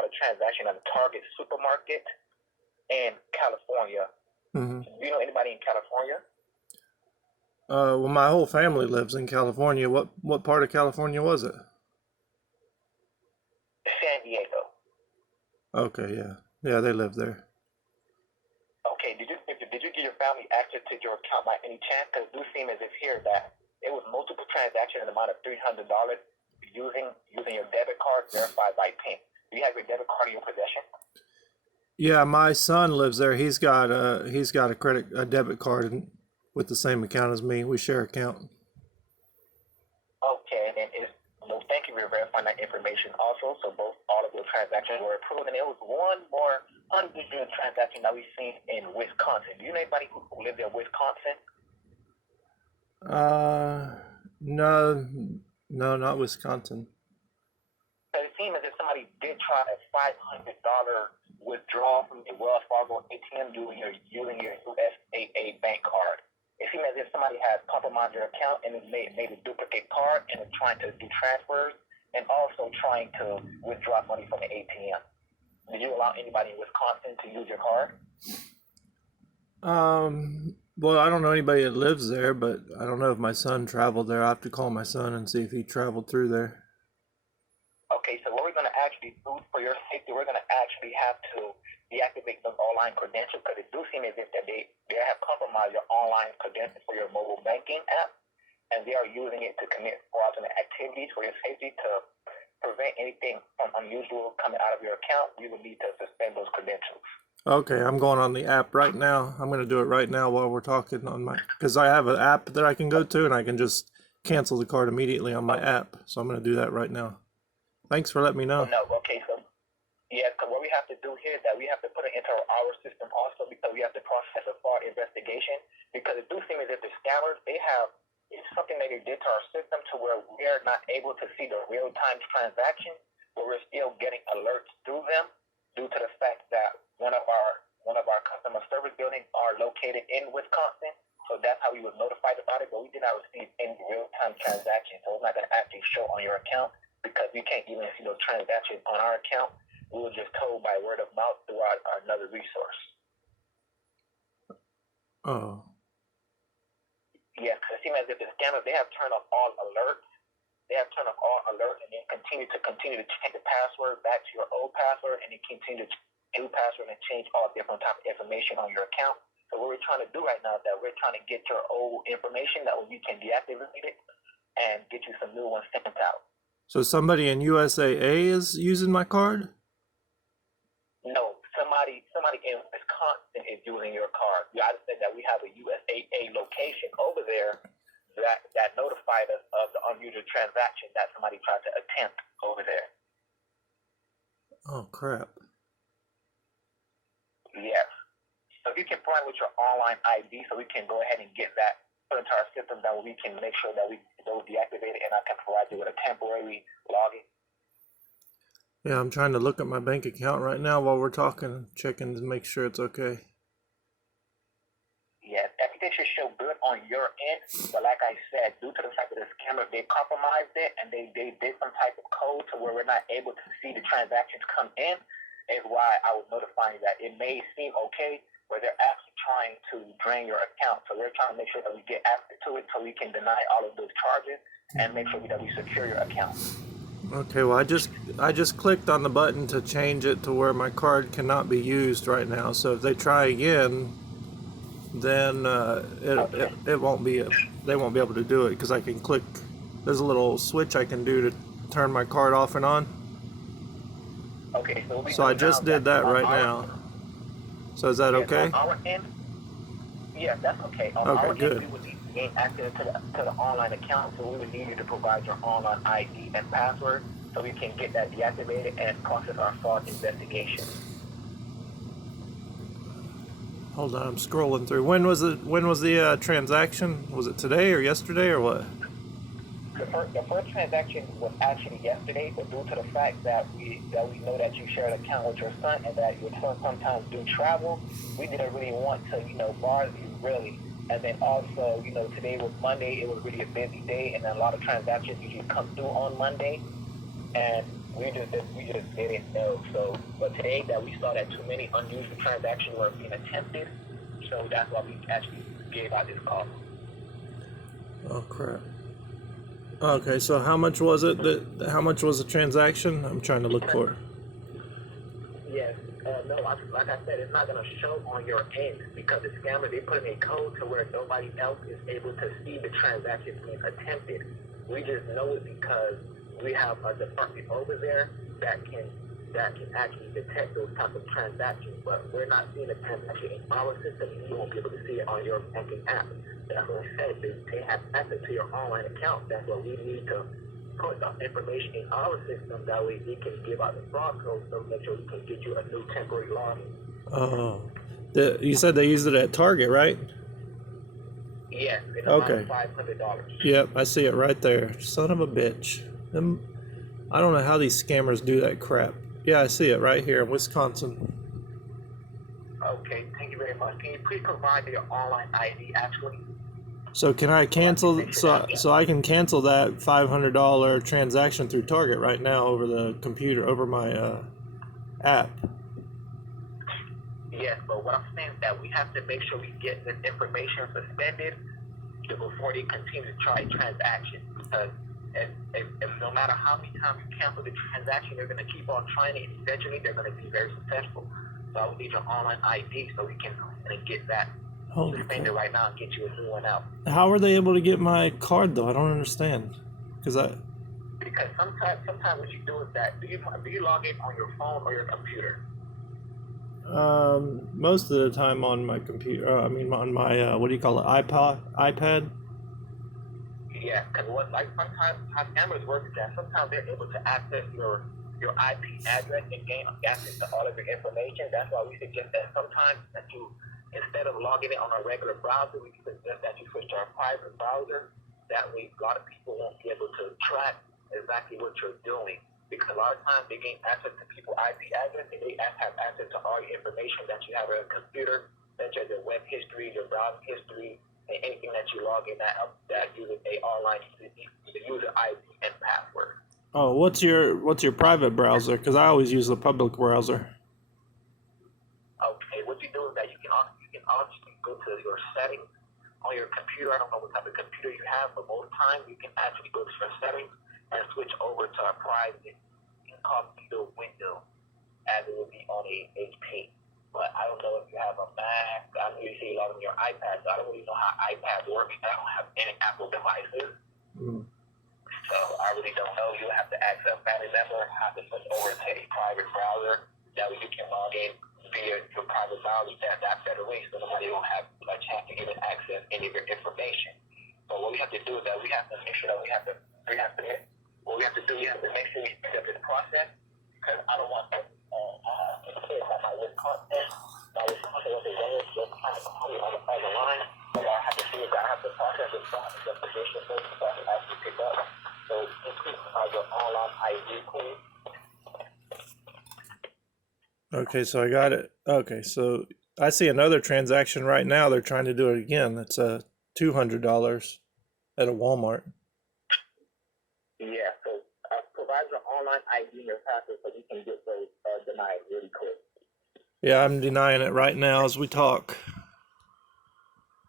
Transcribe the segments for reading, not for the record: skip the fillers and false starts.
lot of transactions at the Target supermarket in California. Mm-hmm. Do you know anybody in California? Well, my whole family lives in California. What part of California was it? San Diego. Okay, yeah. Yeah, they live there. Okay, did you give your family access to your account by any chance? Because it do seem as if here that it was multiple transactions in the amount of $300 using your debit card verified by PIN. Do you have your debit card in your possession? Yeah, my son lives there. He's got a debit card with the same account as me. We share account. Okay, and then thank you for verifying that information also. So all of your transactions were approved, and there was one more unusual transaction that we've seen in Wisconsin. Do you know anybody who lives in Wisconsin? No, no, not Wisconsin. So it seems as if somebody did try a $500 withdrawal from the Wells Fargo ATM using your USAA bank card. It seems as if somebody has compromised your account and made a duplicate card and is trying to do transfers and also trying to withdraw money from the ATM. Did you allow anybody in Wisconsin to use your card? Well, I don't know anybody that lives there, but I don't know if my son traveled there. I have to call my son and see if he traveled through there. Okay, so what we're going to actually do for your safety, we're going to actually have to deactivate those online credentials because it do seem as if that they have compromised your online credentials for your mobile banking app, and they are using it to commit fraudulent activities for your safety. To prevent anything from unusual coming out of your account, we will need to suspend those credentials. Okay, I'm going on the app right now. I'm going to do it right now while we're talking because I have an app that I can go to and I can just cancel the card immediately on my app. So I'm going to do that right now. Thanks for letting me know. No, okay, so yeah, because what we have to do here is that we have to put it into our system also because we have to process a fraud investigation because it do seem as if the scammers, it's something that they did to our system to where we are not able to see the real-time transaction, but we're still getting alerts through them due to the fact that one of our customer service buildings are located in Wisconsin. So that's how we were notified about it, but we did not receive any real-time transactions. So it's not going to actually show on your account because we can't even see those transactions on our account. We were just told by word of mouth through another resource. Oh. Yeah, because it seems as if the scammers, they have turned off all alerts. They have turned off all alerts and then continue to change the password back to your old password and then continue to change new password and change all different type of information on your account. So what we're trying to do right now is that we're trying to get your old information that we can deactivate it and get you some new ones sent out. So somebody in USAA is using my card? No, somebody in Wisconsin is using your card. We ought to say that we have a USAA location over there that notified us of the unusual transaction that somebody tried to attempt over there. Oh, crap. Yes. So if you can provide with your online ID so we can go ahead and get that put into our system, that we can make sure that we those deactivated and I can provide you with a temporary login. Yeah, I'm trying to look at my bank account right now while we're talking, checking to make sure it's okay. Yes, everything should show good on your end, but like I said, due to the fact that the scammer, they compromised it and they did some type of code to where we're not able to see the transactions come in, is why I was notifying that it may seem okay, but they're actually trying to drain your account. So we're trying to make sure that we get access to it so we can deny all of those charges and make sure that we secure your account. Okay, well, I just clicked on the button to change it to where my card cannot be used right now. So if they try again, then it won't be they won't be able to do it because I can click. There's a little switch I can do to turn my card off and on. Okay, so I just did that right now. So is that okay? On our end, yeah, that's okay. On okay, our good. End, we would need to gain access to the online account, so we would need you to provide your online ID and password so we can get that deactivated and process our fraud investigation. Hold on, I'm scrolling through. When was the transaction? Was it today or yesterday or what? The first transaction was actually yesterday, but due to the fact that we know that you share an account with your son and that your son sometimes do travel, we didn't really want to, bother you really. And then also, today was Monday, it was really a busy day, and then a lot of transactions usually come through on Monday. And We just didn't know. So, but today that we saw that too many unusual transactions were being attempted, so that's why we actually gave out this call. Oh crap. Okay, so how much was it? How much was the transaction? I'm trying to look for it. Yes. No, like I said, it's not going to show on your end because the scammer, they put in a code to where nobody else is able to see the transaction being attempted. We just know it because we have a department over there that can actually detect those types of transactions, but we're not seeing the transaction in our system. You won't be able to see it on your banking app. That's what I said. They have access to your online account. That's what we need to put the information in our system. That way we can give out the fraud code so make sure we can get you a new temporary login. Oh, you said they used it at Target, right? Yes, in the amount Okay. of $500. Yep, I see it right there. Son of a bitch. Them, I don't know how these scammers do that crap. Yeah, I see it right here in Wisconsin. Okay, thank you very much. Can you please provide your online ID actually? So can I cancel? So I can cancel that $500 transaction through Target right now over the computer, over my app. Yes, but what I'm saying is that we have to make sure we get this information suspended before they continue to try transactions. Because if no matter how many times you cancel the transaction, they're going to keep on trying it. Eventually, they're going to be very successful. So I would need your online ID so we can get that suspended right now and get you a new one out. How are they able to get my card though? I don't understand. Because sometimes what you do is that do you log in on your phone or your computer? Most of the time on my computer. On my what do you call it? iPad. Yeah, because sometimes how scammers work is that sometimes they're able to access your IP address and gain access to all of your information. That's why we suggest that sometimes that you, instead of logging in on a regular browser, we suggest that you switch to a private browser. That way, a lot of people won't be able to track exactly what you're doing. Because a lot of times they gain access to people's IP address and they have access to all your information that you have on a computer, such as your web history, your browser history, and anything that you log in that uses a online user ID and password. Oh, what's your private browser? Because I always use the public browser. Okay, what you do is that you can obviously go to your settings on your computer. I don't know what type of computer you have, but most times you can actually go to your settings and switch over to a private incognito window as it would be on a HP. But I don't know if you have a Mac. I know you say you log on your iPad, so I don't really know how iPads work. I don't have any Apple devices. So I really don't know. You have to ask a family member how to switch over to a private browser. That way you can log in via your private browser that better way so nobody will have a chance to even access any of your information. So what we have to do is that we have to make sure that we have to make sure we step this process because I don't want to say that my Wisconsin was just trying to call me on the line. But I have to see that I have to process this process of position first so I can actually pick up. So please provide your online ID, please. Okay, so I got it. Okay, so I see another transaction right now. They're trying to do it again. It's $200 at a Walmart. Yeah, so provide your online ID and your password so you can get those denied really quick. Yeah, I'm denying it right now as we talk.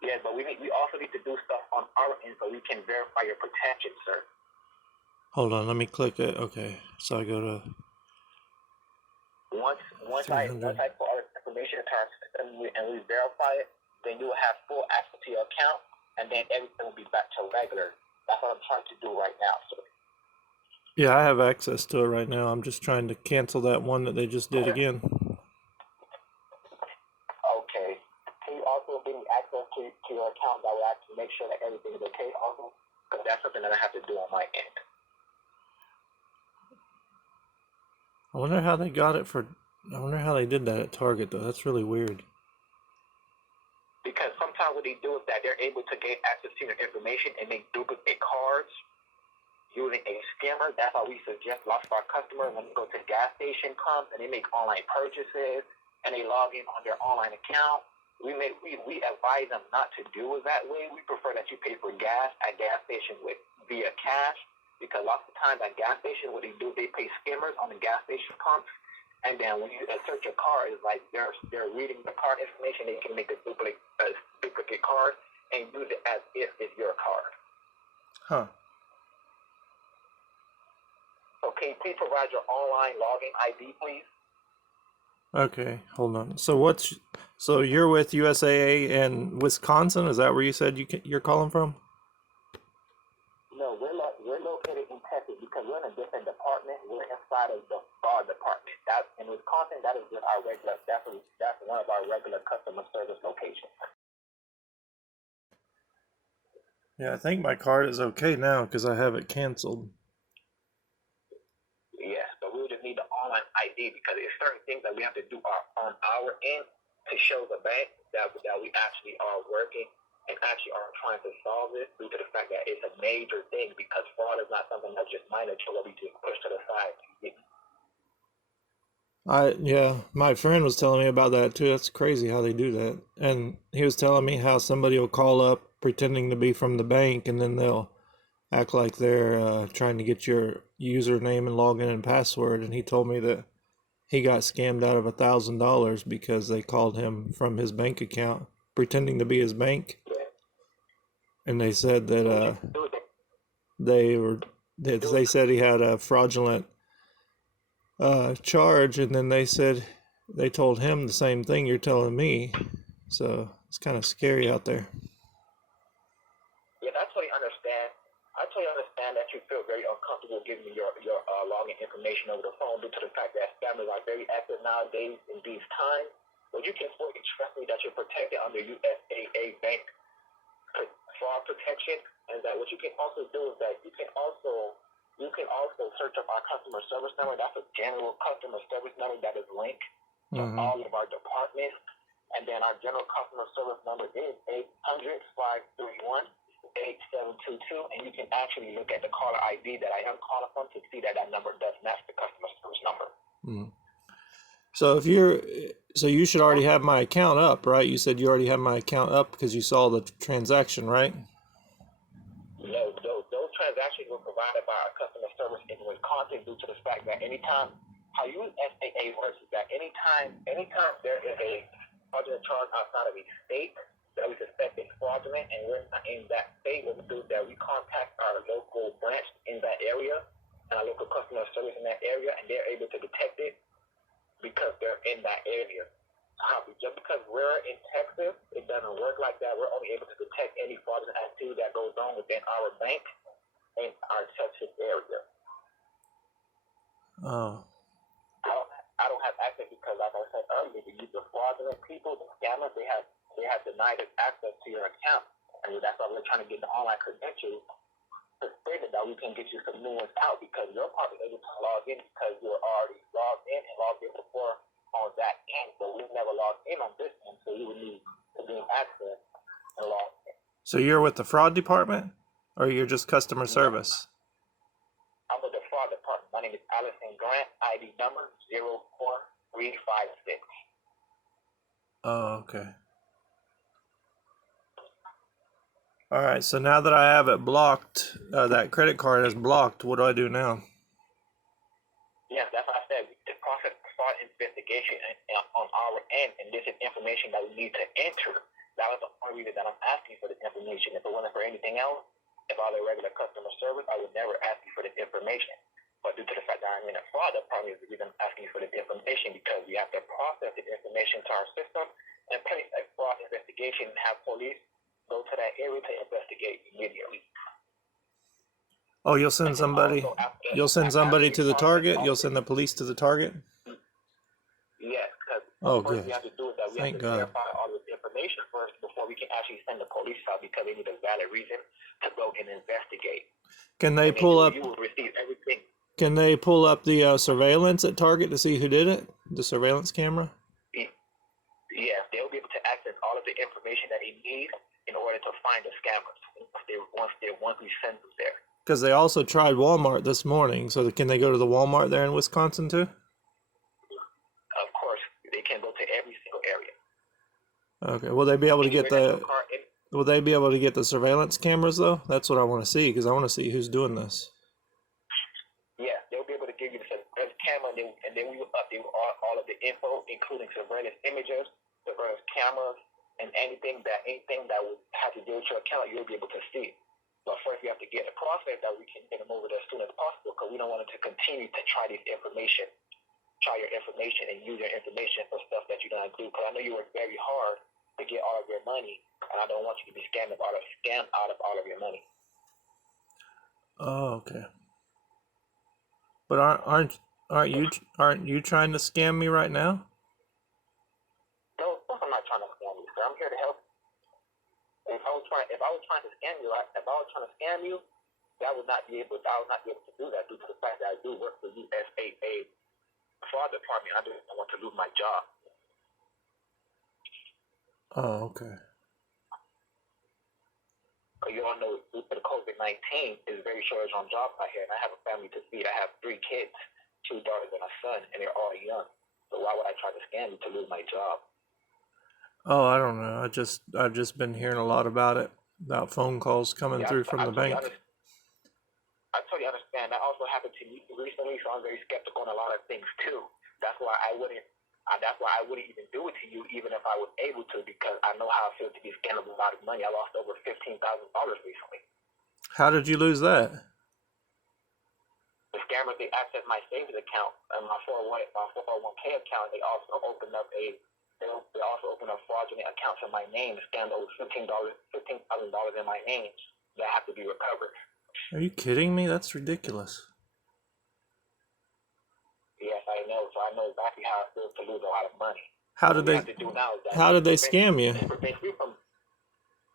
Yeah, but we also need to do stuff on our end so we can verify your protection, sir. Hold on, let me click it. Okay, so I go to. Once I put all this information into our system and we verify it, then you will have full access to your account, and then everything will be back to regular. That's what I'm trying to do right now, sir. Yeah, I have access to it right now. I'm just trying to cancel that one that they just did again. Okay. Can you also give me access to your account that will actually make sure that everything is okay also? Because that's something that I have to do on my end. I wonder how they got it for. I wonder how they did that at Target though. That's really weird. Because sometimes what they do is that they're able to gain access to your information and make duplicate cards using a scammer. That's why we suggest lots of our customers when they go to the gas station comes and they make online purchases and they log in on their online account. We advise them not to do it that way. We prefer that you pay for gas at gas station via cash because lots of times at gas stations, what they do, they pay skimmers on the gas station pumps, and then when you search your car, it's like they're reading the card information. They can make a duplicate card and use it as if it's your card. Huh. So can you please provide your online login ID, please? Okay, hold on. So you're with USAA in Wisconsin? Is that where you said you're calling from? No, we're located in Texas because we're in a different department. We're inside of the fraud department. That in Wisconsin, that is just our regular. That's one of our regular customer service locations. Yeah, I think my card is okay now because I have it canceled. Yes, but we just need the online ID because there's certain things that we have to do on our end to show the bank that we actually are working and actually are trying to solve this due to the fact that it's a major thing because fraud is not something that's just minor to what we just push to the side. Yeah, my friend was telling me about that too. That's crazy how they do that. And he was telling me how somebody will call up pretending to be from the bank and then they'll act like they're trying to get your username and login and password. And he told me that he got scammed out of $1,000 because they called him from his bank account, pretending to be his bank. And they said that they said he had a fraudulent charge, and then they told him the same thing you're telling me. So it's kind of scary out there. Yeah, I totally understand. I totally understand that you feel very uncomfortable giving your login information over the phone due to the fact that scammers are very active nowadays in these times. But you can fully trust me that you're protected under USAA bank fraud protection, and that what you can also do is that you can also search up our customer service number. That's a general customer service number that is linked to all of our departments. And then our general customer service number is 800-531-8722, and you can actually look at the caller ID that I am calling from to see that number does match the customer service number. So you should already have my account up, right? You said you already have my account up because you saw the transaction, right? No, those transactions were provided by our customer service in Wisconsin due to the fact that anytime how USAA works is that anytime there is a fraudulent charge outside of a state that we suspect is fraudulent and we're not in that state, what we do is that we contact our local branch in that area and our local customer service in that area, and they're able to detect it because they're in that area. Just because we're in Texas, it doesn't work like that. We're only able to detect any fraudulent activity that goes on within our bank in our Texas area. Oh. I don't have access because, like I said earlier, the fraudulent people, the scammers, they have denied us access to your account, and that's why we're trying to get the online credentials to say that we can get you some new ones out because you're probably able to log in because you're already logged in before on that end, but we never logged in on this end, so you would need to gain access and log in. So you're with the fraud department, or you're just customer service? I'm with the fraud department. My name is Allison Grant, ID number 04356. Oh, okay. All right, so now that I have it blocked, that credit card is blocked, what do I do now? Yes, that's what I said. The process of fraud investigation on our end, and this is information that we need to enter. That was the only reason that I'm asking for this information. If it wasn't for anything else, if I was a regular customer service, I would never ask you for this information. But due to the fact that I'm in a fraud department, is the reason I'm asking you for this information because we have to process the information to our system and place a fraud investigation and have police go to that area to investigate immediately. Oh, you'll send somebody to the target? You'll send the police to the target? Yes, because good. we have to do is that we Thank have to God. verify all this information first before we can actually send the police out because they need a valid reason to go and investigate. Can they pull up? You will receive everything. Can they pull up the surveillance at Target to see who did it? The surveillance camera? Yes, they'll be able to access all of the information that they need in order to find the scammers once we send them there. Because they also tried Walmart this morning, so can they go to the Walmart there in Wisconsin too? Of course, they can go to every single area. Okay. Will they be able to get Will they be able to get the surveillance cameras though? That's what I want to see because I want to see who's doing this. then we would update all of the info, including surveillance images, surveillance cameras, and anything that would have to do with your account, you'll be able to see. But first, we have to get a process that we can get them over there as soon as possible, because we don't want them to continue to try your information and use your information for stuff that you don't do. Because I know you work very hard to get all of your money, and I don't want you to be scammed out of all of your money. Oh, okay. But aren't you trying to scam me right now? No, of course I'm not trying to scam you, sir. I'm here to help. If I was trying to scam you, I would not be able to do that due to the fact that I do work for USAA fraud department. I don't want to lose my job. Oh, okay. You all know due to the COVID-19 is very shortage on jobs out here, and I have a family to feed. I have 3 kids, 2 daughters and a son, and they're all young. So why would I try to scam you to lose my job? Oh, I don't know. I've just been hearing a lot about it, about phone calls coming through from the bank. I totally understand. That also happened to me recently, so I'm very skeptical on a lot of things too. That's why I wouldn't even do it to you, even if I was able to, because I know how it feels to be scammed with a lot of money. I lost over $15,000 recently. How did you lose that? The scammers, they accessed my savings account and my 401k account. They also opened up fraudulent accounts in my name, scammed over $15,000 in my name that have to be recovered. Are you kidding me? That's ridiculous. Yes, I know. So I know exactly how it feels to lose a lot of money. How did they scam you?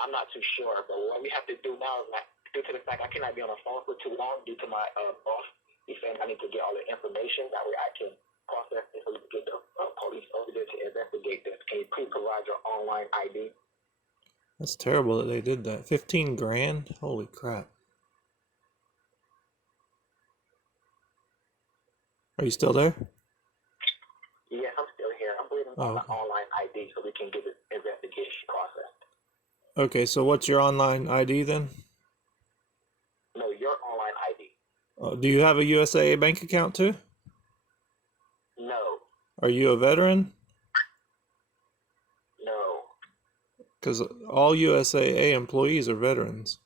I'm not too sure, but what we have to do now is, due to the fact I cannot be on the phone for too long due to my boss, he's saying I need to get all the information, that way I can process it so we can get the police over there to investigate this. Can you please provide your online ID? That's terrible that they did that. 15 grand? Holy crap. Are you still there? Yes, I'm still here. I'm waiting on the online ID so we can get the investigation processed. Okay, so what's your online ID then? No, your online ID. Do you have a USAA bank account too? No. Are you a veteran? No. Because all USAA employees are veterans.